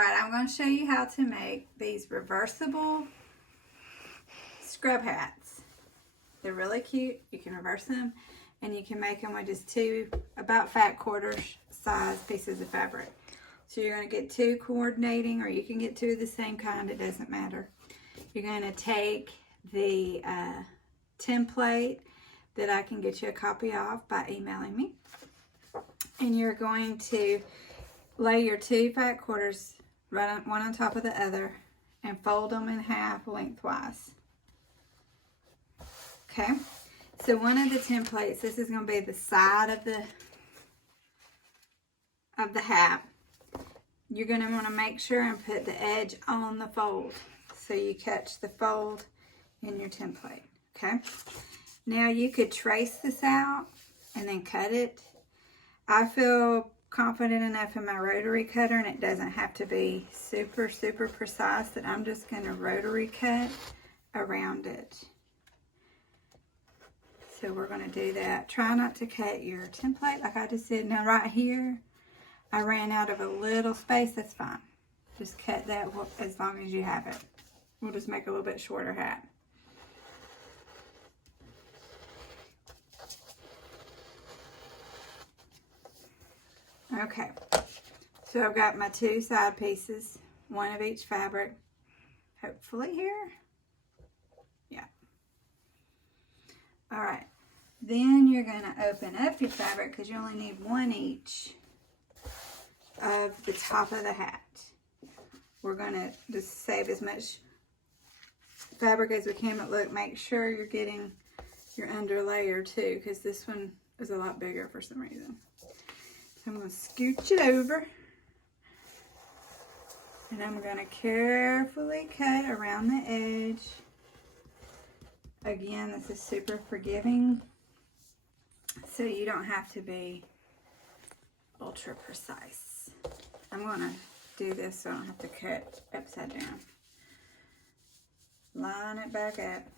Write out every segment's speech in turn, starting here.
Alright, I'm going to show you how to make these reversible scrub hats. They're really cute. You can reverse them and you can make them with just two about fat quarters size pieces of fabric. So you're going to get two coordinating, or you can get two of the same kind, it doesn't matter. You're going to take the template that I can get you a copy of by emailing me, and you're going to lay your two fat quarters one on top of the other and fold them in half lengthwise. Okay, so one of the templates, this is going to be the side of the hat. You're going to want to make sure and put the edge on the fold so you catch the fold in your template. Okay, now you could trace this out and then cut it. I feel confident enough in my rotary cutter, and it doesn't have to be super precise, that I'm just going to rotary cut around it. So we're going to do that. Try not to cut your template like I just did. Now right here, I ran out of a little space. That's fine. Just cut that as long as you have it. We'll just make a little bit shorter hat. Okay, so I've got my two side pieces, one of each fabric, hopefully here. Yeah. All right, then you're going to open up your fabric because you only need one each of the top of the hat. We're going to just save as much fabric as we can, but look, make sure you're getting your under layer too, because this one is a lot bigger for some reason. So I'm going to scooch it over, and I'm going to carefully cut around the edge. Again, this is super forgiving, so you don't have to be ultra precise. I'm going to do this so I don't have to cut upside down. Line it back up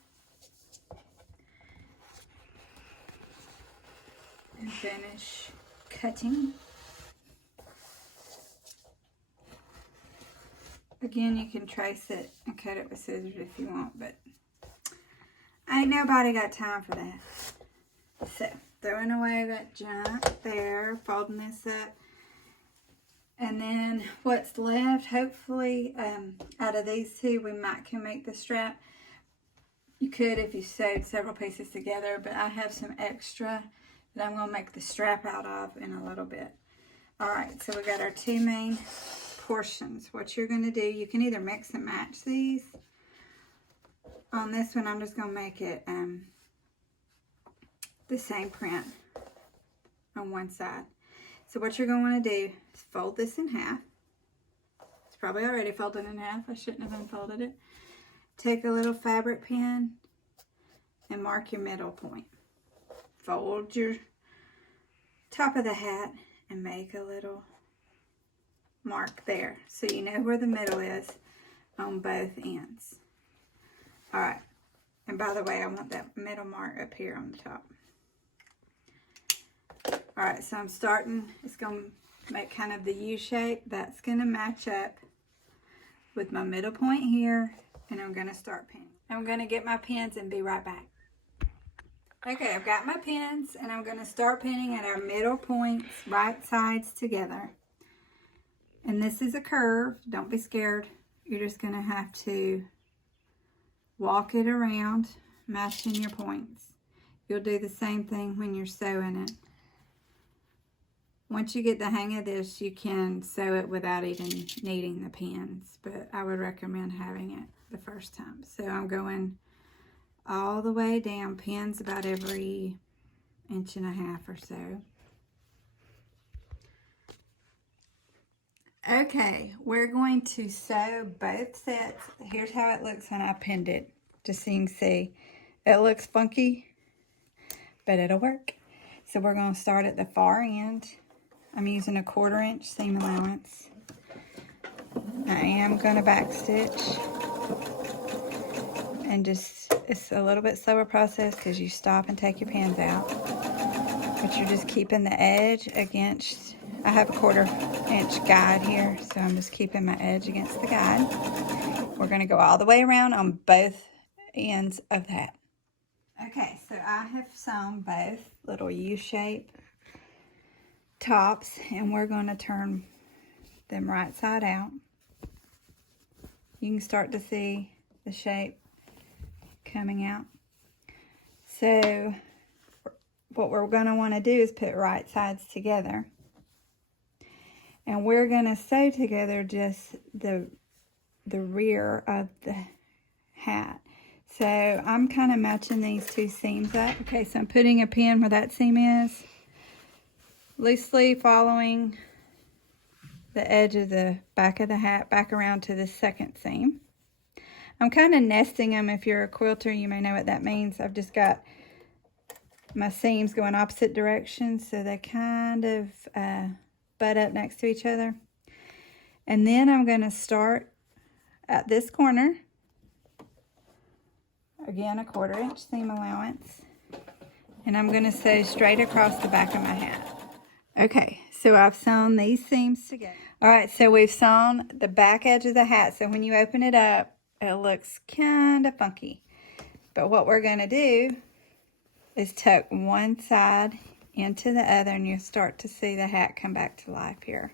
and finish cutting. Again, you can trace it and cut it with scissors if you want, but ain't nobody got time for that. So, throwing away that junk there, folding this up, and then what's left, hopefully, out of these two, we can make the strap. You could if you sewed several pieces together, but I have some extra that I'm going to make the strap out of in a little bit. Alright, so we got our two main portions. What you're going to do, you can either mix and match these. On this one, I'm just going to make it the same print on one side. So what you're going to want to do is fold this in half. It's probably already folded in half. I shouldn't have unfolded it. Take a little fabric pin and mark your middle point. Fold your top of the hat and make a little mark there so you know where the middle is on both ends. Alright, and by the way, I want that middle mark up here on the top. Alright, so I'm starting, it's going to make kind of the U shape. That's going to match up with my middle point here, and I'm going to start pinning. I'm going to get my pins and be right back. Okay, I've got my pins, and I'm going to start pinning at our middle points, right sides together. And this is a curve. Don't be scared. You're just going to have to walk it around, matching your points. You'll do the same thing when you're sewing it. Once you get the hang of this, you can sew it without even needing the pins, but I would recommend having it the first time. So I'm going all the way down, pins about every 1.5 inches or so. Okay, we're going to sew both sets. Here's how it looks when I pinned it, just so you can see. It looks funky, but it'll work. So we're going to start at the far end. I'm using a 1/4 inch seam allowance. I am going to back stitch. And just, it's a little bit slower process because you stop and take your pins out. But you're just keeping the edge against I have a 1/4 inch guide here, so I'm just keeping my edge against the guide. We're going to go all the way around on both ends of that. Okay, so I have sewn both little U-shape tops, and we're going to turn them right side out. You can start to see the shape coming out. So what we're going to want to do is put right sides together. And we're going to sew together just the rear of the hat. So I'm kind of matching these two seams up. Okay, so I'm putting a pin where that seam is, loosely following the edge of the back of the hat back around to the second seam. I'm kind of nesting them. If you're a quilter, you may know what that means. I've just got my seams going opposite directions, so they kind of butt up next to each other. And then I'm going to start at this corner. Again, a 1/4 inch seam allowance. And I'm going to sew straight across the back of my hat. Okay, so I've sewn these seams together. Alright, so we've sewn the back edge of the hat. So when you open it up, it looks kind of funky. But what we're going to do is tuck one side into the other, and you'll start to see the hat come back to life here.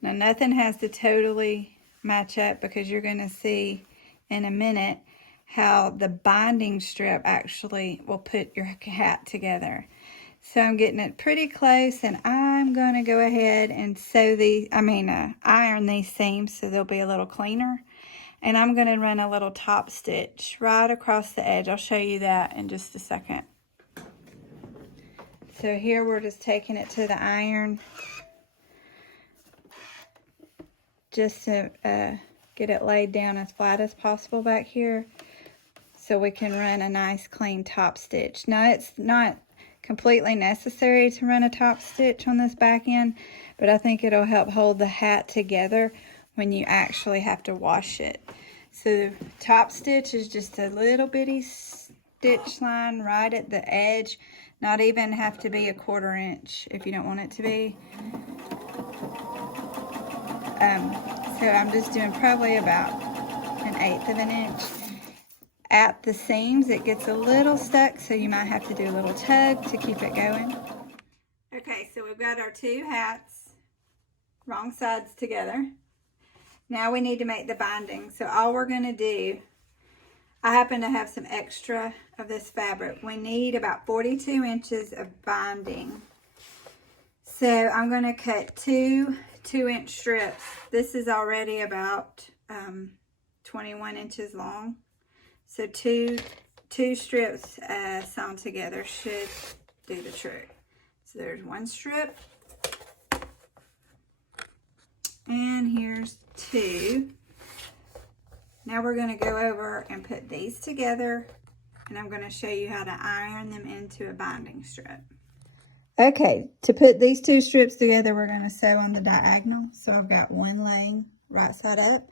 Now, nothing has to totally match up, because you're going to see in a minute how the binding strip actually will put your hat together. So I'm getting it pretty close, and I'm going to go ahead and iron these seams so they'll be a little cleaner. And I'm going to run a little top stitch right across the edge. I'll show you that in just a second. So here we're just taking it to the iron just to get it laid down as flat as possible back here, so we can run a nice clean top stitch. Now, it's not completely necessary to run a top stitch on this back end, but I think it'll help hold the hat together when you actually have to wash it. So the top stitch is just a little bitty stitch line right at the edge. Not even have to be a 1/4 inch if you don't want it to be. So I'm just doing probably about 1/8 of an inch. At the seams, it gets a little stuck, so you might have to do a little tug to keep it going. Okay, so we've got our two hats, wrong sides together. Now we need to make the binding. So all we're going to do, I happen to have some extra of this fabric. We need about 42 inches of binding. So I'm going to cut two 2-inch strips. This is already about 21 inches long. So two strips sewn together should do the trick. So there's one strip. And here's two. Now we're going to go over and put these together, and I'm going to show you how to iron them into a binding strip. Okay, to put these two strips together, we're going to sew on the diagonal. So I've got one laying right side up.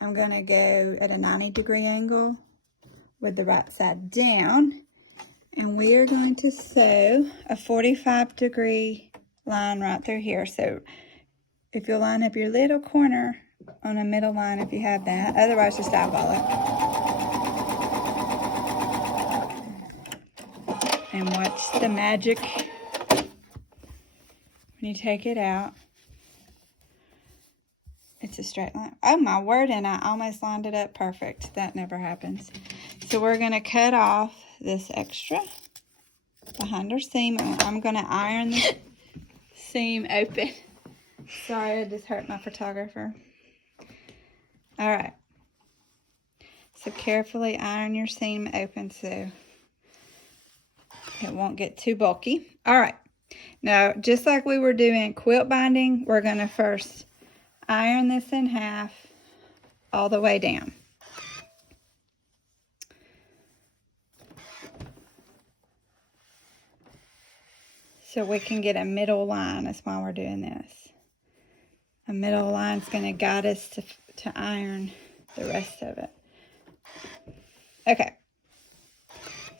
I'm going to go at a 90-degree angle with the right side down, and we are going to sew a 45-degree line right through here. So if you'll line up your little corner on a middle line, if you have that, otherwise just eyeball it. And watch the magic when you take it out. It's a straight line. Oh my word, and I almost lined it up perfect. That never happens. So we're going to cut off this extra behind our seam, and I'm going to iron the seam open. Sorry, I just hurt my photographer. All right. So carefully iron your seam open so it won't get too bulky. All right. Now, just like we were doing quilt binding, we're going to first iron this in half all the way down. So we can get a middle line. That's why we're doing this. A middle line is going to guide us to iron the rest of it. Okay.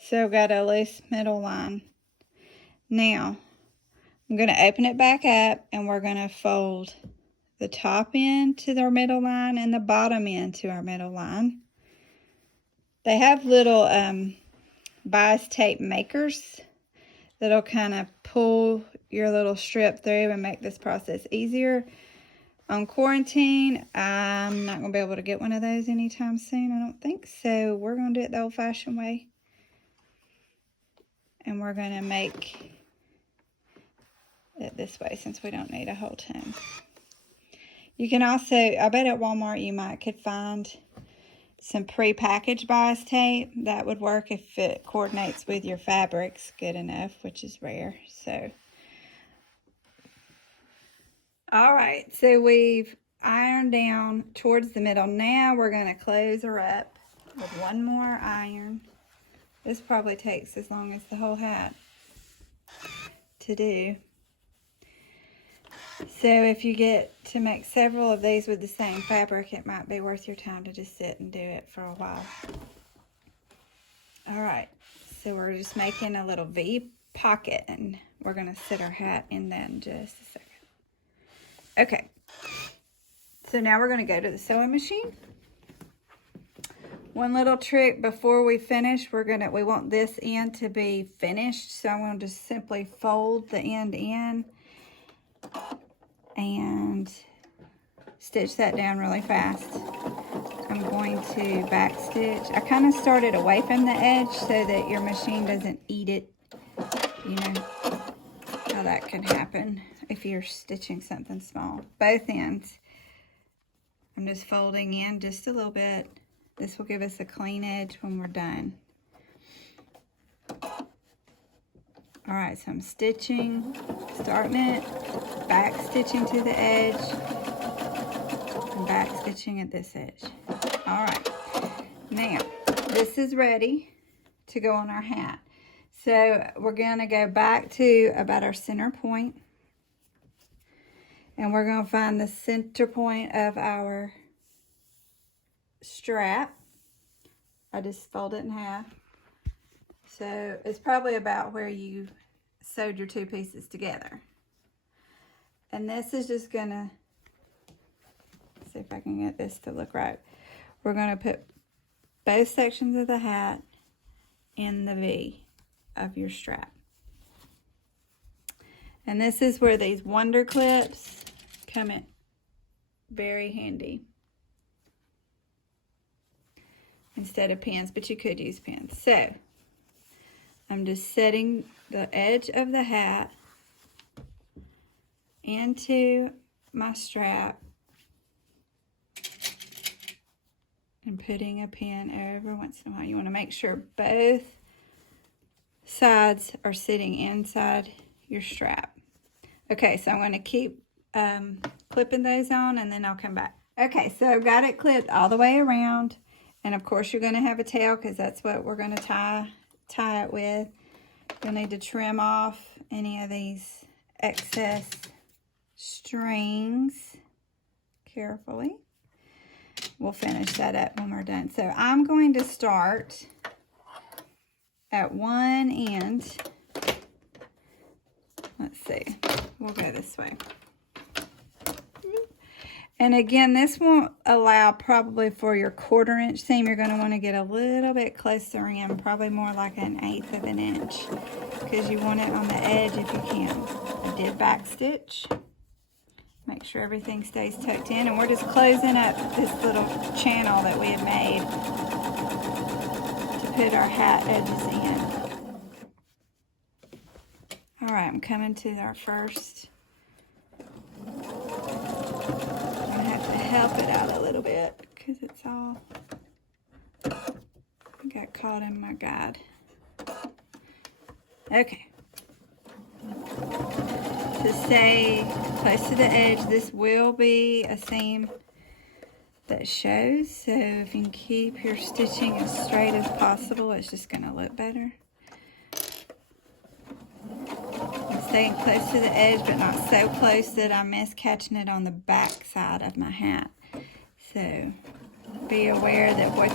So I've got a loose middle line. Now, I'm going to open it back up and we're going to fold the top end to our middle line and the bottom end to our middle line. They have little bias tape makers that'll kind of pull your little strip through and make this process easier. On quarantine, I'm not going to be able to get one of those anytime soon, I don't think. So we're going to do it the old-fashioned way. And we're going to make it this way since we don't need a whole ton. You can also, I bet at Walmart you could find some pre-packaged bias tape. That would work if it coordinates with your fabrics good enough, which is rare. So, all right, so we've ironed down towards the middle. Now we're going to close her up with one more iron. This probably takes as long as the whole hat to do. So if you get to make several of these with the same fabric, it might be worth your time to just sit and do it for a while. All right, so we're just making a little V pocket, and we're going to sit our hat in that in just a second. Okay, so now we're going to go to the sewing machine. One little trick before we finish, we want this end to be finished, so I'm going to just simply fold the end in and stitch that down really fast. I'm going to back stitch. I kind of started away from the edge so that your machine doesn't eat it. You know how that can happen if you're stitching something small. Both ends. I'm just folding in just a little bit. This will give us a clean edge when we're done. All right, so I'm stitching, starting it, back stitching to the edge, and back stitching at this edge. All right, now this is ready to go on our hat. So we're gonna go back to about our center point, and we're gonna find the center point of our strap. I just fold it in half. So it's probably about where you sewed your two pieces together. And this is just gonna, see if I can get this to look right. We're gonna put both sections of the hat in the V of your strap. And this is where these wonder clips come in very handy. Instead of pins, but you could use pins. So I'm just setting the edge of the hat into my strap and putting a pin over once in a while. You want to make sure both sides are sitting inside your strap. Okay, so I'm going to keep clipping those on, and then I'll come back. Okay, so I've got it clipped all the way around, and of course you're going to have a tail because that's what we're going to tie it with. You'll need to trim off any of these excess strings carefully. We'll finish that up when we're done. So I'm going to start at one end. Let's see, we'll go this way. And again, this won't allow probably for your 1/4 inch seam. You're going to want to get a little bit closer in, probably more like 1/8 of an inch, because you want it on the edge if you can. I did back stitch. Make sure everything stays tucked in, and we're just closing up this little channel that we had made to put our hat edges in. All right, I'm coming to our first. Help it out a little bit because it's all got caught in my guide. Okay. To stay close to the edge, this will be a seam that shows, so if you can keep your stitching as straight as possible, it's just going to look better. I'm staying close to the edge, but not so close that I miss catching it on the back side of my hat. So be aware that what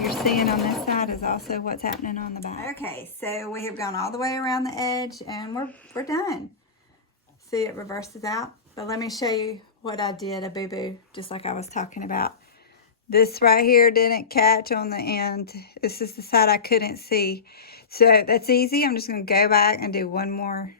you're seeing on this side is also what's happening on the back. Okay, so we have gone all the way around the edge, and we're done. See, it reverses out. But let me show you what I did, a boo-boo, just like I was talking about. This right here didn't catch on the end. This is the side I couldn't see. So that's easy. I'm just going to go back and do one more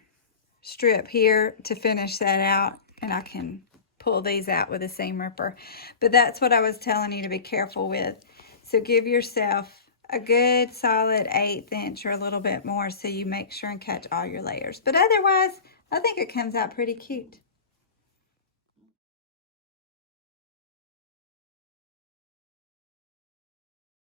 strip here to finish that out. And I can pull these out with a seam ripper. But that's what I was telling you to be careful with. So give yourself a good solid 1/8 inch or a little bit more so you make sure and catch all your layers. But otherwise, I think it comes out pretty cute.